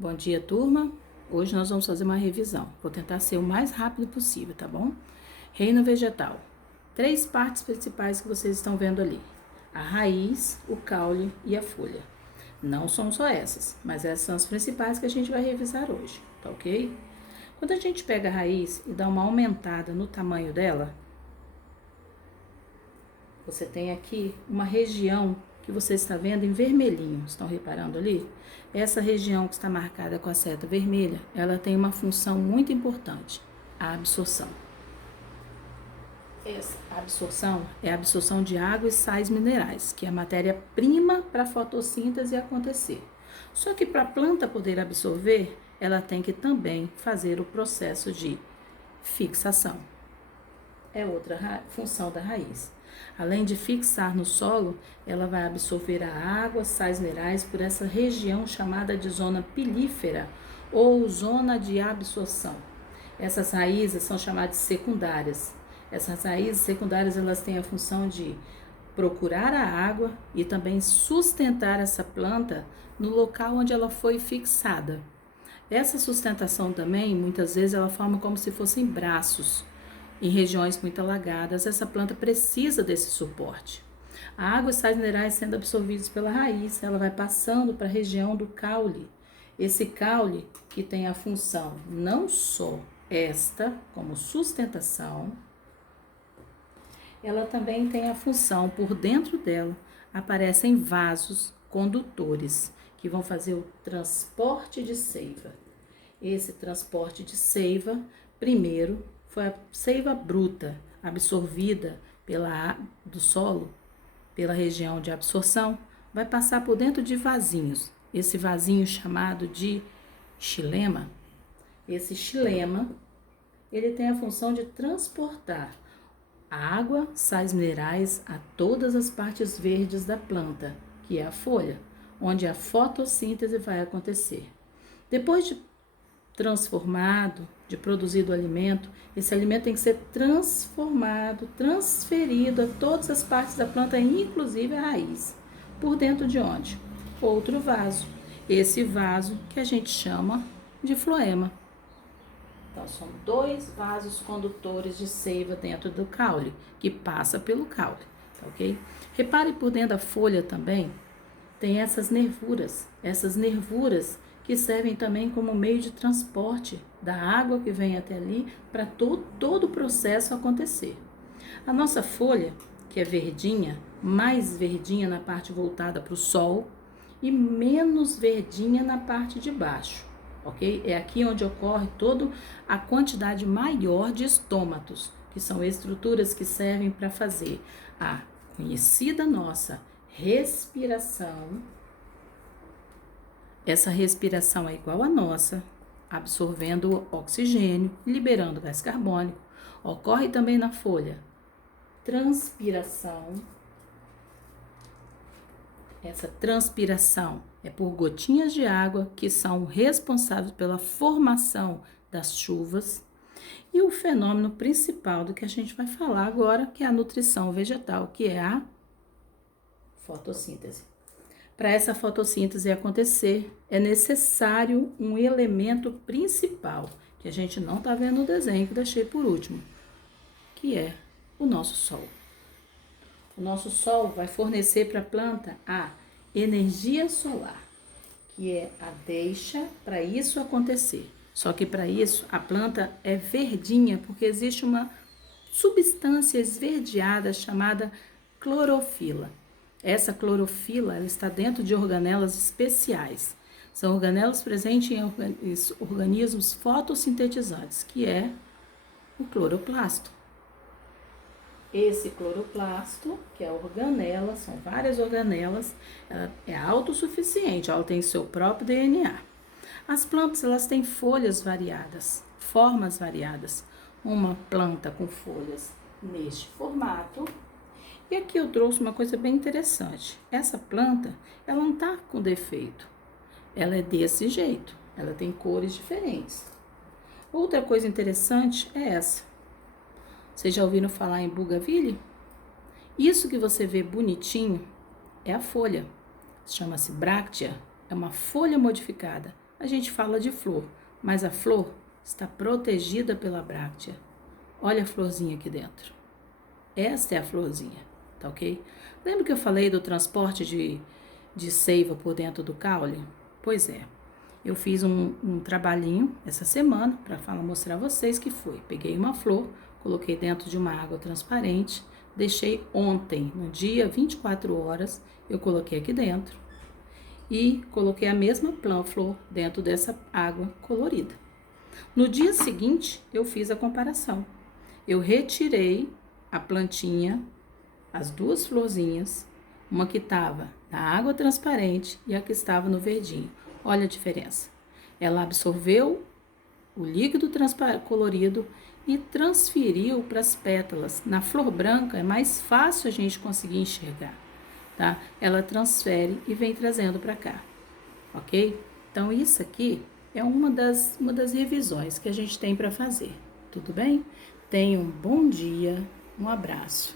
Bom dia, turma. Hoje nós vamos fazer uma revisão. Vou tentar ser o mais rápido possível, tá bom? Reino vegetal. 3 partes principais que vocês estão vendo ali: a raiz, o caule e a folha. Não são só essas, mas essas são as principais que a gente vai revisar hoje, tá ok? Quando a gente pega a raiz e dá uma aumentada no tamanho dela, você tem aqui uma região que você está vendo em vermelhinho. Estão reparando ali? Essa região que está marcada com a seta vermelha, ela tem uma função muito importante: a absorção. Essa absorção é a absorção de água e sais minerais, que é a matéria-prima para a fotossíntese acontecer. Só que para a planta poder absorver, ela tem que também fazer o processo de fixação. É outra função da raiz. Além de fixar no solo, ela vai absorver a água, sais minerais por essa região chamada de zona pilífera ou zona de absorção. Essas raízes são chamadas de secundárias. Essas raízes secundárias, elas têm a função de procurar a água e também sustentar essa planta no local onde ela foi fixada. Essa sustentação também, muitas vezes, ela forma como se fossem braços. Em regiões muito alagadas, essa planta precisa desse suporte. A água e sais minerais sendo absorvidos pela raiz, ela vai passando para a região do caule. Esse caule que tem a função não só esta, como sustentação, ela também tem a função, por dentro dela, aparecem vasos condutores, que vão fazer o transporte de seiva. Esse transporte de seiva, primeiro, foi a seiva bruta, absorvida do solo, pela região de absorção, vai passar por dentro de vasinhos. Esse vasinho chamado de xilema. Esse xilema, ele tem a função de transportar a água, sais minerais a todas as partes verdes da planta, que é a folha, onde a fotossíntese vai acontecer. Depois de transformado, de produzido o alimento, esse alimento tem que ser transformado, transferido a todas as partes da planta, inclusive a raiz. Por dentro de onde? Outro vaso. Esse vaso que a gente chama de floema. Então, são 2 vasos condutores de seiva dentro do caule, que passa pelo caule, tá ok? Repare por dentro da folha também, tem essas nervuras que servem também como meio de transporte da água que vem até ali para todo o processo acontecer. A nossa folha, que é verdinha, mais verdinha na parte voltada para o sol e menos verdinha na parte de baixo, ok? É aqui onde ocorre toda a quantidade maior de estômatos, que são estruturas que servem para fazer a conhecida nossa respiração. Essa respiração é igual à nossa, absorvendo oxigênio, liberando gás carbônico. Ocorre também na folha transpiração. Essa transpiração é por gotinhas de água que são responsáveis pela formação das chuvas. E o fenômeno principal do que a gente vai falar agora, que é a nutrição vegetal, que é a fotossíntese. Para essa fotossíntese acontecer, é necessário um elemento principal, que a gente não está vendo no desenho, que deixei por último, que é o nosso sol. O nosso sol vai fornecer para a planta a energia solar, que é a deixa para isso acontecer. Só que para isso a planta é verdinha, porque existe uma substância esverdeada chamada clorofila. Essa clorofila, ela está dentro de organelas especiais. São organelas presentes em organismos fotossintetizantes, que é o cloroplasto. Esse cloroplasto, que é a organela, são várias organelas, ela é autossuficiente, ela tem seu próprio DNA. As plantas, elas têm folhas variadas, formas variadas. Uma planta com folhas neste formato. E aqui eu trouxe uma coisa bem interessante. Essa planta, ela não está com defeito. Ela é desse jeito. Ela tem cores diferentes. Outra coisa interessante é essa. Vocês já ouviram falar em bougainville? Isso que você vê bonitinho é a folha. Chama-se bráctea. É uma folha modificada. a gente fala de flor, mas a flor está protegida pela bráctea. Olha a florzinha aqui dentro. Esta é a florzinha, tá ok? Lembra que eu falei do transporte de seiva por dentro do caule? Pois é, eu fiz um trabalhinho essa semana para mostrar a vocês que foi. Peguei uma flor, coloquei dentro de uma água transparente, deixei ontem, no dia 24 horas, eu coloquei aqui dentro e coloquei a mesma flor dentro dessa água colorida. No dia seguinte, eu fiz a comparação. Eu retirei a plantinha, as duas florzinhas, uma que estava na água transparente e a que estava no verdinho. Olha a diferença. Ela absorveu o líquido colorido e transferiu para as pétalas. Na flor branca é mais fácil a gente conseguir enxergar, tá? Ela transfere e vem trazendo para cá, ok? Então, isso aqui é uma das revisões que a gente tem para fazer, tudo bem? Tenha um bom dia, um abraço.